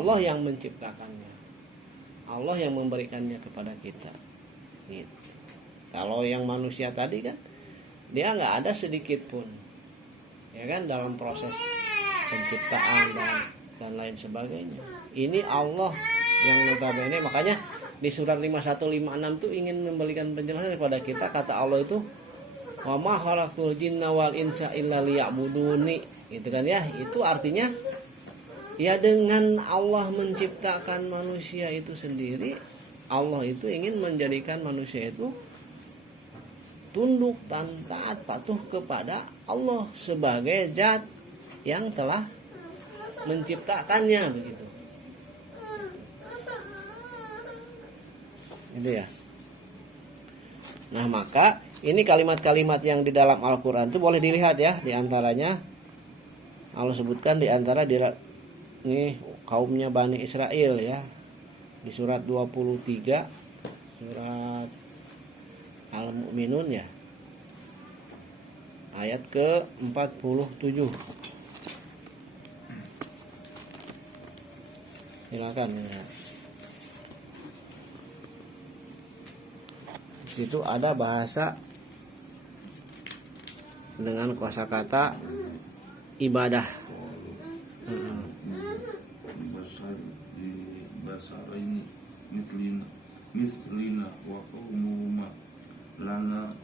Allah yang menciptakannya, Allah yang memberikannya kepada kita gitu. Kalau yang manusia tadi kan dia nggak ada sedikit pun, ya kan, dalam proses penciptaan dan lain sebagainya. Ini Allah yang notabene, makanya di surat 5156 tuh ingin memberikan penjelasan kepada kita. Kata Allah itu, wa ma khalaqul jinna wal insa illa liya'buduni, gitu kan ya. Itu artinya ya dengan Allah menciptakan manusia itu sendiri, Allah itu ingin menjadikan manusia itu tunduk dan taat patuh kepada Allah sebagai zat yang telah menciptakannya, begitu. Gitu ya. Nah, maka ini kalimat-kalimat yang di dalam Al-Qur'an itu boleh dilihat ya, di antaranya Allah sebutkan di antara ini kaumnya Bani Israel ya. Di surat 23 surat Al-Mu'minun ya, ayat ke-47. Silakan ya. Di situ ada bahasa dengan kosakata ibadah. Di bahasa ini mislina wa qaumuhuma lana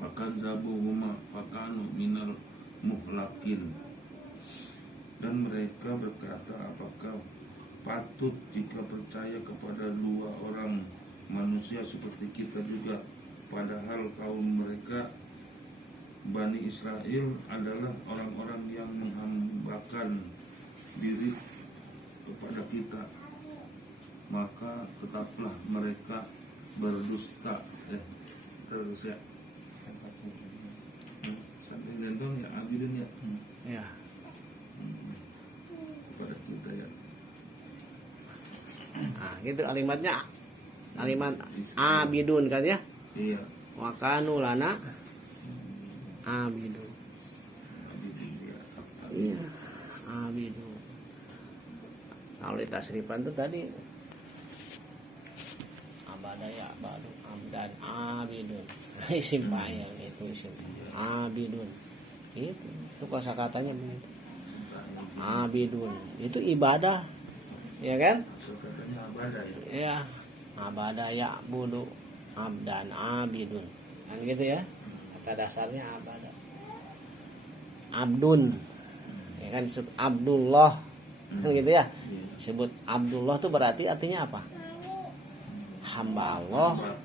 fakadzabuhuma fakanu minal muhlakin. Dan mereka berkata, apakah patut jika percaya kepada dua orang manusia seperti kita juga, padahal kaum mereka Bani Israel adalah orang-orang yang menghambakan diri kepada kita, maka tetaplah mereka berdusta. Terus ya, sampai gendong ya, abidun ya, Ya. kepada kita ya. Nah, gitu kalimatnya. Kalimat abidun kan ya? Iya. Wa kanu lana abidun. Abidun ya. Iya, abidun. Kalau di tasrifan itu tadi abadaya, abadu, abdan, abidun. Isim fa'il itu isim. Abidun. Itu kosakatanya begitu. Abidun. Itu ibadah. Ya kan? Katanya abadah ya. Ya. Abadaya budu abdan abidun. Kan gitu ya. Kata dasarnya abadah. Abdun. Ya kan disebut Abdullah. Kan gitu ya. Disebut Abdullah tuh berarti artinya apa? Hamba Allah.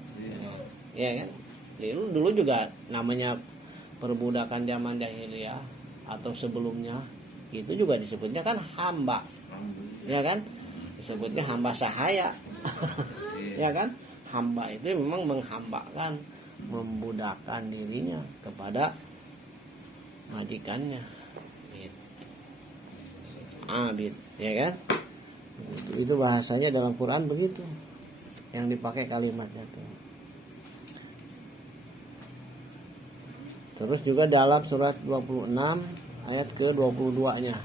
Ya kan? Dulu juga namanya perbudakan zaman jahiliyah atau sebelumnya itu juga disebutnya kan hamba. Ya kan? Disebutnya hamba sahaya. Ya kan? Hamba itu memang menghambakan, membudakkan dirinya kepada majikannya. Abid, ya kan? Itu bahasanya dalam Quran begitu. Yang dipakai kalimatnya tuh. Terus juga dalam surat 26 ayat ke-22-nya.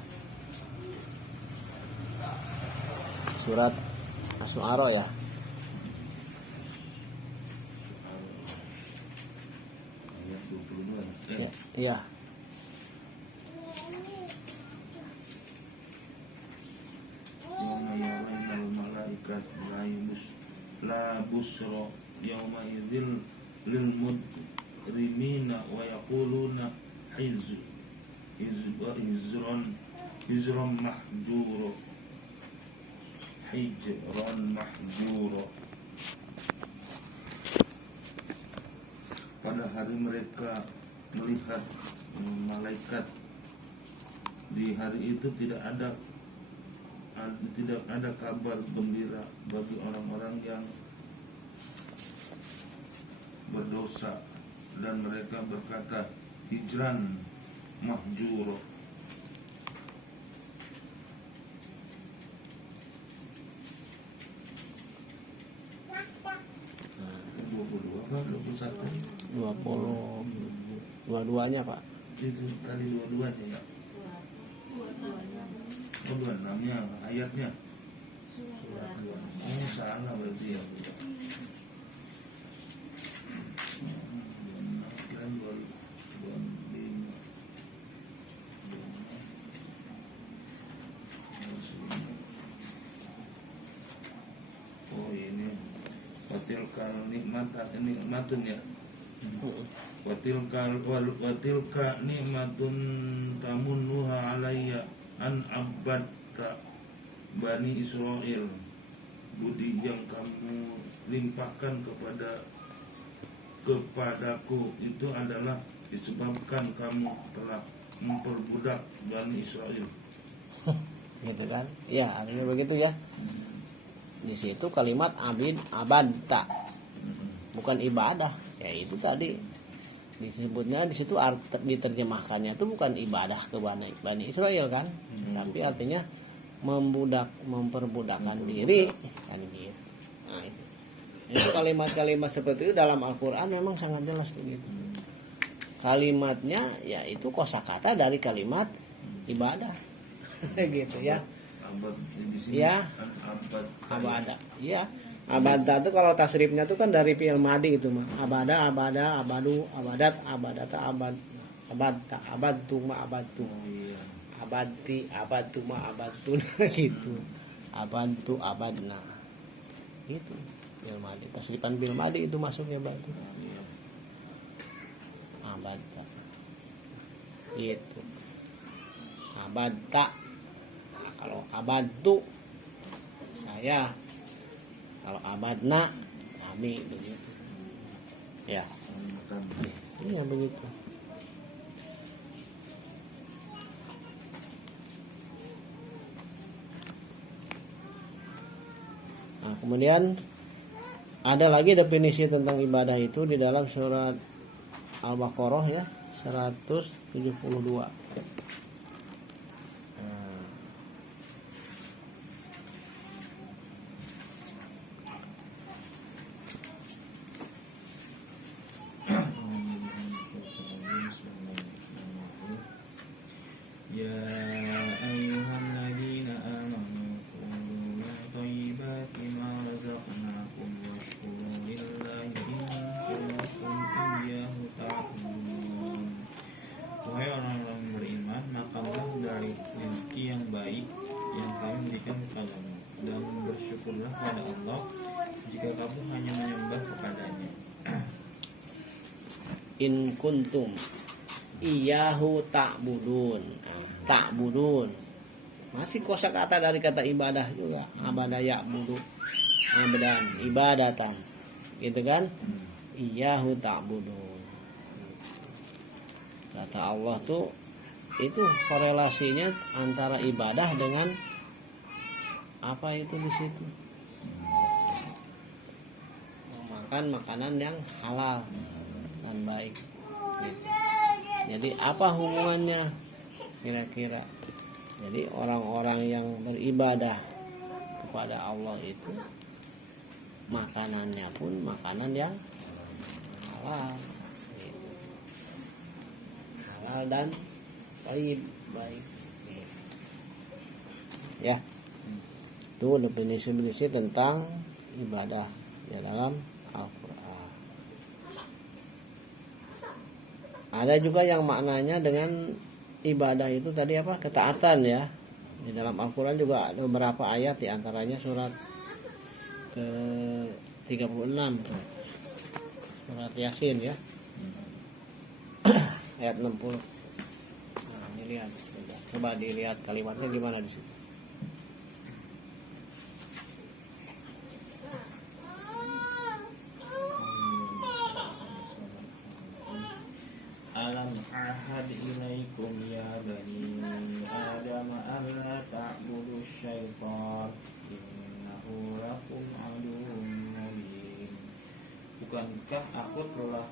Surat Asy-Syu'ara ya. Ayat 22. Ya, iya. Yauma yaraynal malaikat la busra yauma idzil lil mujrimina wa yaquluna hijran mahjura. Hijran mahjura. Pada hari mereka melihat malaikat, di hari itu tidak ada kabar gembira bagi orang-orang yang berdosa, dan mereka berkata hijran mahjura. Dua puluh dua-duanya Pak. Itu tadi dua-duanya ya. Oh, 26-nya ayatnya. Ini salah berarti ya. Kira 25. Oh ini watilkal nikmatun ya. Watilka nikmatun tamunnuha alayya an abadta Bani Israel. Budi yang kamu limpahkan kepadaku itu adalah disebabkan kamu telah memperbudak Bani Israel. Gitu kan? Ya, artinya begitu ya. Di situ kalimat abadta bukan ibadah. Ya itu tadi disebutnya di situ diterjemahkannya itu bukan ibadah ke Bani Israel kan, tapi artinya memperbudakkan diri kan gitu. Nah, itu kalimat-kalimat seperti itu dalam Al-Qur'an memang sangat jelas begitu. Kalimatnya ya itu kosakata dari kalimat ibadah. Gitu ya. Abad di sini Ya. abad. Iya. Abada itu kalau tasrifnya itu kan dari fi'il madi itu mah. Abada, abadu, abadat, abadata, abadtu ma abadtu. Oh iya. Abadti, abadtu ma abadtu gitu. Abadtu, abadna. Gitu. Fi'il madi. Tasrifan fi'il madi itu masuknya berarti. Iya. Abadta. Gitu. Abadta. Nah, kalau abadtu saya, kalau abadna kami begitu. Ya. Makan. Iya begitu. Nah, kemudian ada lagi definisi tentang ibadah itu di dalam surat Al-Baqarah ya, 172. Ya ayyuhalladzina amanu kulu min thayyibati ma razaqnakum washkuru lillahi in kuntum iyyahu ta'budun. Wahai orang-orang beriman, makanlah dari rezeki yang baik yang kami berikan kepadamu dan bersyukurlah kepada Allah jika kamu hanya menyembah kepadanya. In kuntum iyahu ta'budun. Nah, ta'budun masih kosakata dari kata ibadah juga. Abada ya'budu, abadan ibadatan, gitu kan. Iyahu ta'budun. Kata Allah tuh itu korelasinya antara ibadah dengan apa itu di situ? Makan makanan yang halal dan baik. Gitu. Jadi apa hubungannya kira-kira? Jadi orang-orang yang beribadah kepada Allah itu makanannya pun makanan yang halal, gitu. Halal dan baik. Gitu. Ya, itu definisi tentang ibadah ya dalam Al-Quran. Ada juga yang maknanya dengan ibadah itu tadi apa? Ketaatan ya. Di dalam Al-Quran juga ada beberapa ayat, di antaranya surat ke 36 surat Yasin ya. Ayat 60. Nah, ini lihat sebentar. Coba dilihat kalimatnya gimana di situ. Alam ahad ilaikum ya bani Adam alla ta'budu syaitan innahu lakum aduwwun mubin. Bukankah aku telah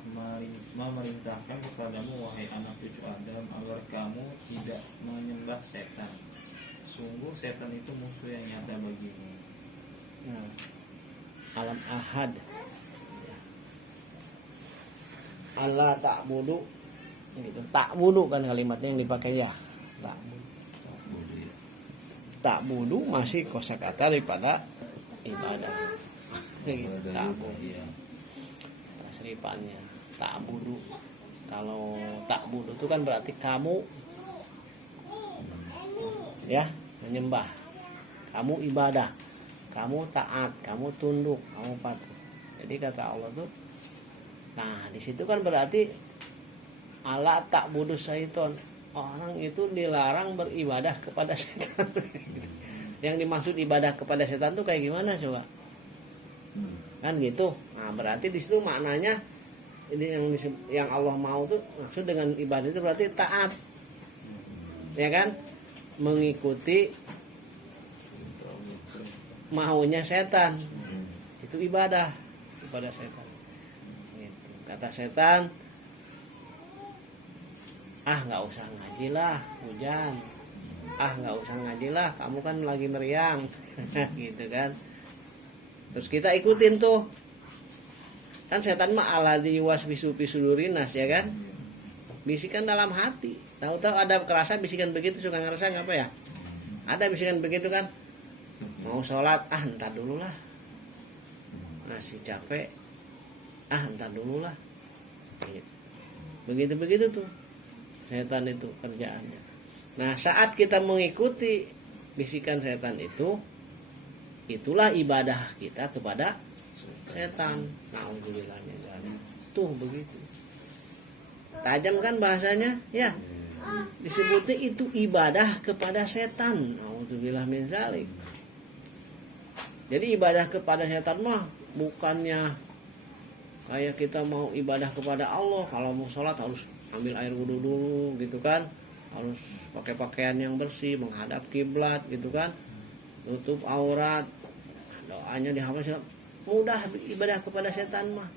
memerintahkan kepadamu wahai anak cucu Adam agar kamu tidak menyembah setan. Sungguh setan itu musuh yang nyata bagimu. Nah, alam ahad Allah ta'budu gitu. Ta'budu kan kalimatnya yang dipakai ya. Ta'budu. ta'budu masih kosakata daripada ibadah. Ibadah Ta'budu. iya. Tasrifannya ta'budu. Kalau ta'budu itu kan berarti kamu ya menyembah, kamu ibadah, kamu taat, kamu tunduk, kamu patuh. Jadi kata Allah tuh, nah di situ kan berarti ala ta'budu syaiton, orang itu dilarang beribadah kepada setan. Yang dimaksud ibadah kepada setan tuh kayak gimana coba? Kan gitu. Nah berarti di situ maknanya ini yang Allah mau tuh maksud dengan ibadah itu berarti taat, ya kan? Mengikuti maunya setan, itu ibadah kepada setan. Gitu. Kata setan, nggak usah ngaji lah, hujan. Nggak usah ngaji lah, kamu kan lagi meriang, gitu kan? Terus kita ikutin tuh, kan setan mah aladhi wasbisu pisudurinas, ya kan? Bisikan dalam hati. Tahu-tahu ada kerasa bisikan begitu, suka ngerasa nggak apa ya? Ada bisikan begitu kan? Mau sholat, entar dulu lah. Masih capek, entar dulu lah. Begitu-begitu tuh setan itu kerjaannya. Nah saat kita mengikuti bisikan setan itu, itulah ibadah kita kepada setan. Naudzubillahnya. Tuh begitu. Tajam kan bahasanya, ya. Disebutnya itu ibadah kepada setan. Nauzubillah min dzalik. Jadi ibadah kepada setan mah bukannya kayak kita mau ibadah kepada Allah. Kalau mau sholat harus ambil air wudhu dulu gitu kan, harus pakai pakaian yang bersih, menghadap kiblat gitu kan, tutup aurat, doanya dihafal. Mudah ibadah kepada setan mah.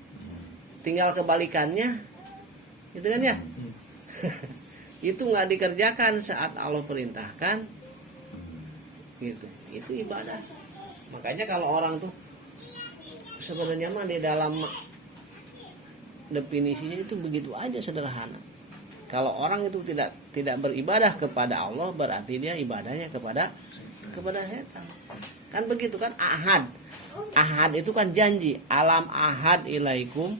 Tinggal kebalikannya, gitu kan ya. Itu nggak dikerjakan saat Allah perintahkan, gitu. Itu ibadah. Makanya kalau orang tuh sebenarnya mah di dalam definisinya itu begitu aja sederhana. Kalau orang itu tidak beribadah kepada Allah, berarti dia ibadahnya kepada setan. Kan begitu kan? Ahad itu kan janji. Alam ahad ilaikum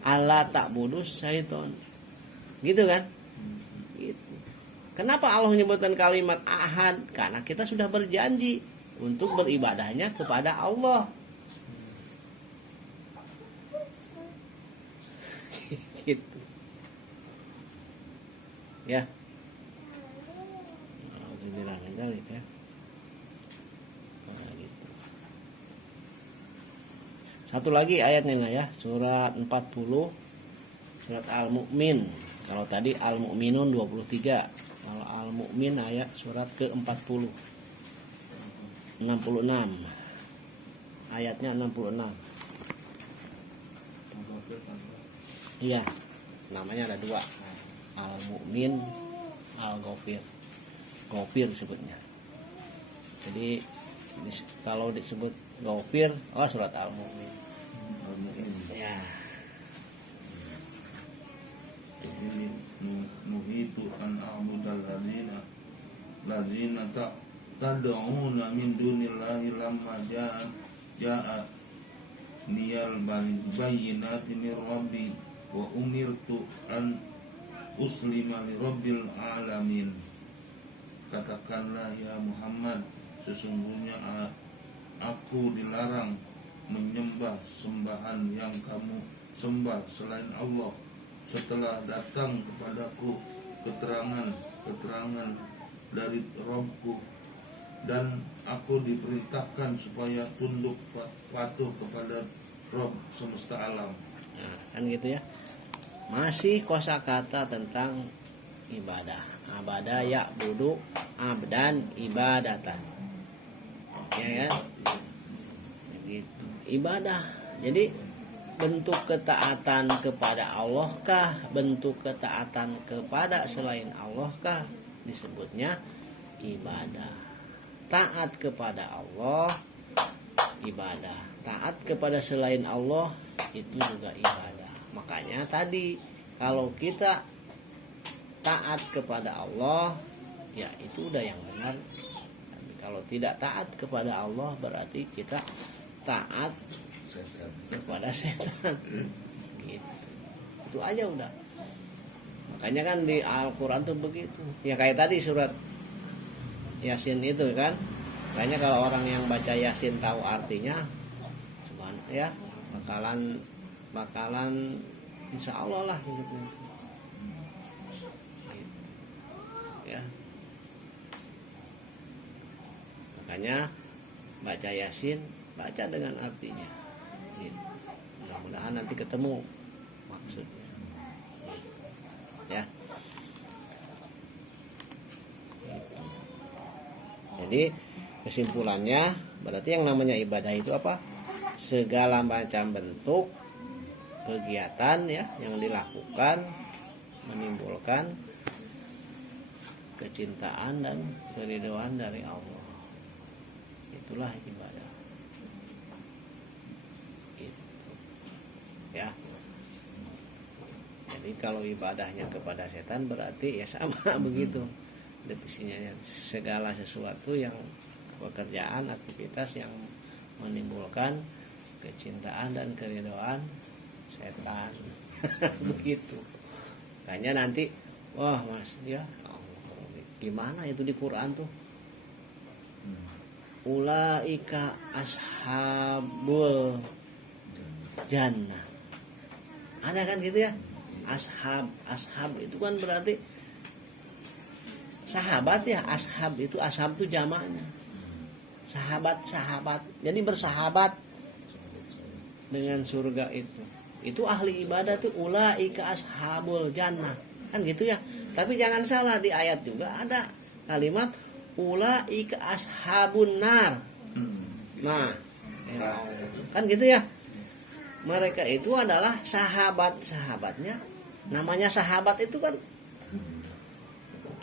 alla ta'budus syaiton. Gitu kan? Gitu. Kenapa Allah menyebutkan kalimat ahad? Karena kita sudah berjanji untuk beribadahnya kepada Allah. Gitu. Ya. Alhamdulillah ya. Nah, gitu. Satu lagi ayatnya ya, surat 40, surat Al-Mu'min. Kalau tadi Al-Mu'minun 23, kalau Al-Mu'min ayat surat ke-40. 66. Ayatnya 66. Iya, namanya ada dua, Al-Mu'min, Al-Ghafir. Ghafir disebutnya. Jadi kalau disebut Ghafir, surat Al-Mu'min. Ya. Jadi nuhitu an a'budal ladzina tad'una min dunillahi lamma ja'a niyal bayyinati min rabbi wa umirtu an uslima li rabbil alamin. Katakanlah ya Muhammad, sesungguhnya aku dilarang menyembah sembahan yang kamu sembah selain Allah setelah datang kepadaku keterangan dari Rabbku, dan aku diperintahkan supaya tunduk patuh kepada Rabb semesta alam. Nah, kan gitu ya. Masih kosakata tentang ibadah. Abada ya'budu abdan ibadatan. Ya kan? Gitu. Ibadah. Jadi bentuk ketaatan kepada Allah kah, bentuk ketaatan kepada selain Allah kah, disebutnya ibadah. Taat kepada Allah ibadah, taat kepada selain Allah itu juga ibadah. Makanya tadi kalau kita taat kepada Allah, ya itu udah yang benar. Kalau tidak taat kepada Allah berarti kita taat Setan. kepada setan. Gitu. Itu aja udah. Makanya kan di Al-Quran tuh begitu. Ya kayak tadi surat Yasin itu kan. Kayaknya kalau orang yang baca Yasin tahu artinya, ya bakalan insya Allah lah hidupnya. Gitu. Ya. Makanya baca Yasin, baca dengan artinya. Gitu. Mudah-mudahan nanti ketemu maksudnya. Ya. Gitu. Jadi kesimpulannya berarti yang namanya ibadah itu apa? Segala macam bentuk kegiatan ya yang dilakukan menimbulkan kecintaan dan keridhaan dari Allah. Itulah ibadah. Itu. Ya. Jadi kalau ibadahnya kepada setan berarti ya sama begitu. Definisinya segala sesuatu yang pekerjaan, aktivitas yang menimbulkan kecintaan dan keridhaan setan. Begitu. Makanya nanti wah Mas ya gimana itu di Quran tuh? Ulaika ashabul jannah. Ada kan gitu ya? Ashab itu kan berarti sahabat ya. Ashab itu jamaknya. Sahabat. Jadi bersahabat dengan surga itu. Itu ahli ibadah tuh ulaika ashabul jannah. Kan gitu ya. Tapi jangan salah di ayat juga ada kalimat ulaika ashabun nar. Nah, ya, kan gitu ya. Mereka itu adalah sahabat-sahabatnya. Namanya sahabat itu kan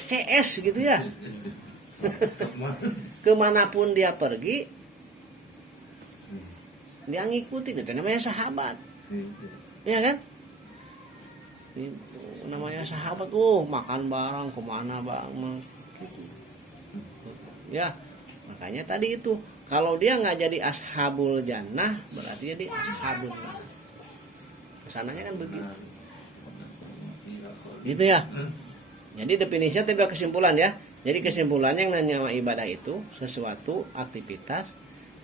CS gitu ya. Kemanapun dia pergi, dia ngikutin, itu namanya sahabat. Iya kan? Itu namanya sahabat. Makan bareng kemana bang? Ya, makanya tadi itu kalau dia nggak jadi ashabul jannah berarti jadi ashabul nar. Kesananya kan begitu. Gitu ya. Jadi definisinya tiga kesimpulan ya. Jadi kesimpulannya yang namanya ibadah itu sesuatu aktivitas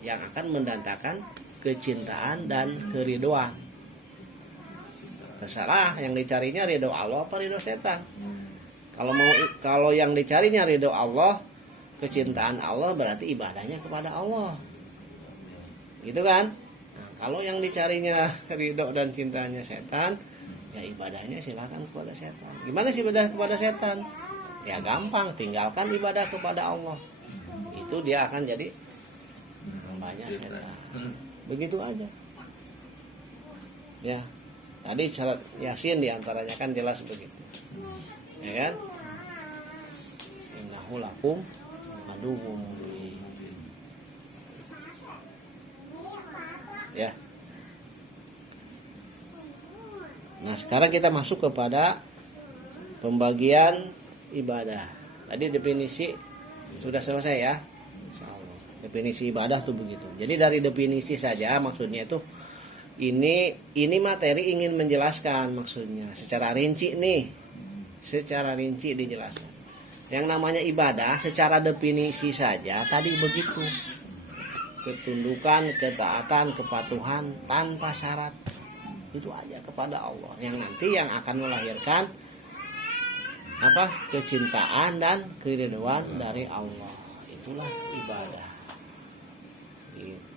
yang akan mendatangkan kecintaan dan keridhaan. Terserah yang dicarinya ridho Allah apa ridho setan. Kalau yang dicarinya ridho Allah, kecintaan Allah berarti ibadahnya kepada Allah. Gitu kan? Nah, kalau yang dicarinya ridho dan cintanya setan, ya ibadahnya silakan kepada setan. Gimana sih ibadah kepada setan? Ya gampang, tinggalkan ibadah kepada Allah. Itu dia akan jadi hambanya setan. Begitu aja. Ya. Tadi syarat Yasin diantaranya kan jelas begitu. Ya kan? Innahu lakum aduwwum mubin. Ya. Nah, sekarang kita masuk kepada pembagian ibadah. Tadi definisi sudah selesai ya. Insyaallah. Definisi ibadah tuh begitu. Jadi dari definisi saja maksudnya itu ini materi ingin menjelaskan maksudnya secara rinci nih. Secara rinci dijelaskan. Yang namanya ibadah secara definisi saja tadi begitu. Ketundukan, ketaatan, kepatuhan tanpa syarat. Itu aja kepada Allah yang nanti yang akan melahirkan kecintaan dan keridhaan dari Allah. Itulah ibadah. Gitu.